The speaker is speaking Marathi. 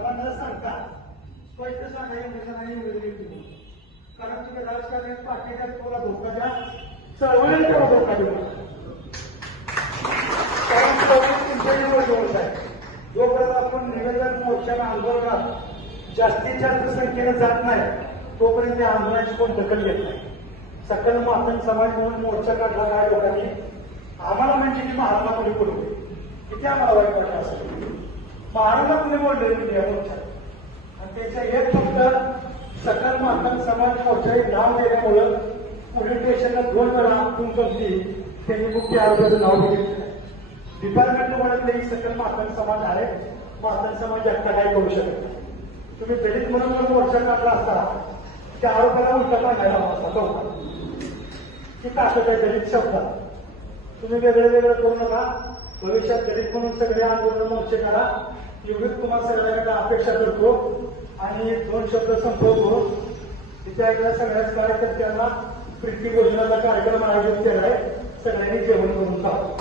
मला न सांगता स्पष्ट सांगा एवढं नाही एवढं तुम्ही कारण तुम्ही राजकारणात पाठीच्या तुम्हाला धोका द्या. चळवळीला तेव्हा धोका देऊ कारण चळवळ तुमच्याही आहे. जोपर्यंत आपण निवेदन मोर्चाला आंदोलनात जास्तीत जास्त संख्येने जात नाही तोपर्यंत त्या आंदोलनाची कोण दखल घेत नाही? सकल मातन समाज म्हणून मोर्चा काढला काय लोकांनी? आम्हाला म्हणजे की महात्मा कोणी पडू किती आम्हाला वाईट वाटलं असेल? महाराणा निवडलेली देवच्या आणि त्याचं एक फक्त सकल मातन समाज मोर्चा नाव देण्यामुळं पोलीस स्टेशनला दोन वेळा हाकून बसली त्यांनी मुख्य आरोग्याचं नाव घेतलं डिपार्टमेंट म्हणत सकल मातन समाज आहे. मातन समाज एकटा काय करू शकत तुम्ही दलित म्हणून जर मोर्चा काढला असता त्या आरोपाला उलटा घ्यायला हवा असता तो. की ताकद आहे दलित शब्दात तुम्ही वेगळे वेगळं करू नका. भविष्यात गरीब म्हणून सगळे आंदोलन मोर्चे करा एवढीच तुम्हाला सगळ्यांना अपेक्षा करतो. आणि दोन शब्द संपवतो. तिथे ऐकल्या सगळ्याच कार्यकर्त्यांना प्रीती भोजनाचा कार्यक्रम आयोजित केलाय. सगळ्यांनी जेवण करून खा